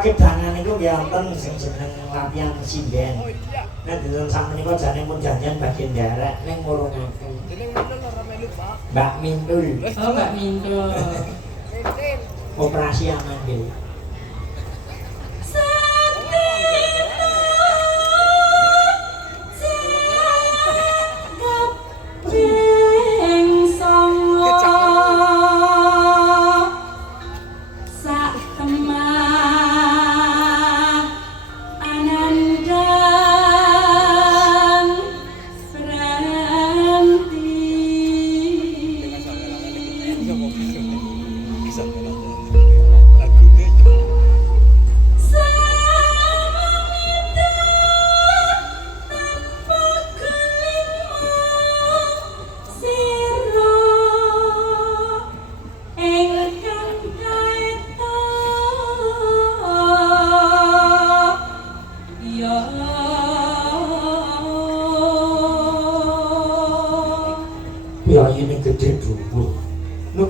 pakedangan itu ya wonten sing jeneng latihan sinden. Nek dinten sak menika jane pun janjian bagian daerah ning ngurungaken. Mbak Mintul. Oh, Mbak Mintul. Operasi amandel.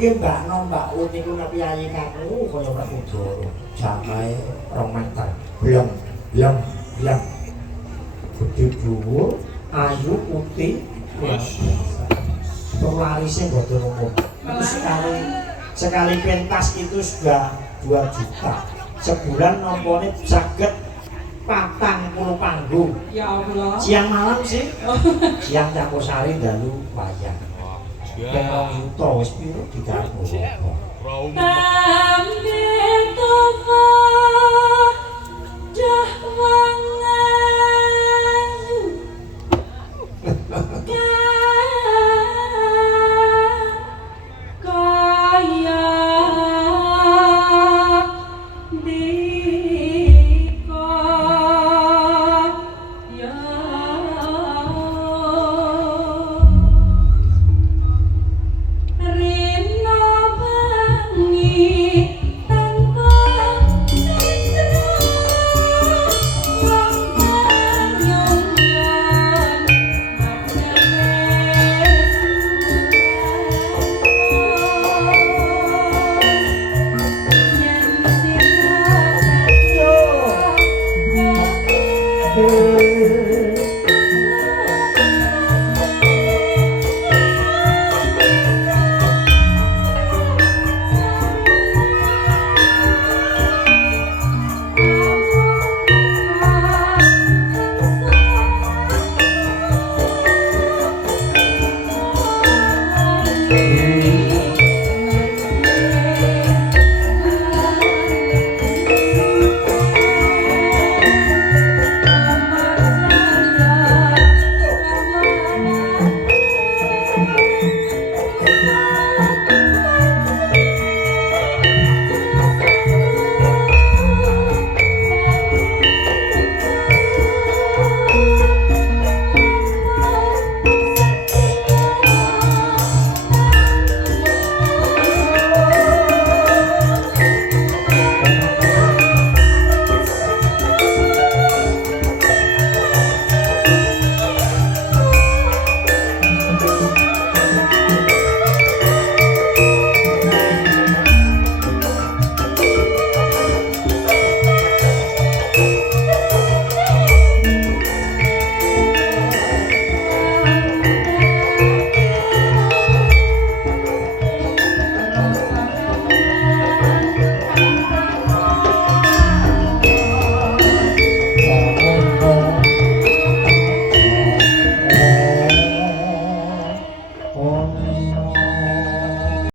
Mbak No Mbak Ut niku nek piyayi kaku kaya Prakodara jamahe 2 meter blem gede dhuwur ayu putih pelarisnya boten umum itu sekali pentas itu sudah 2 juta sebulan nompone saged 40 panggung ya Allah siang malam sih siang campur sari dalu wayang Yang yuto wis piro digarap.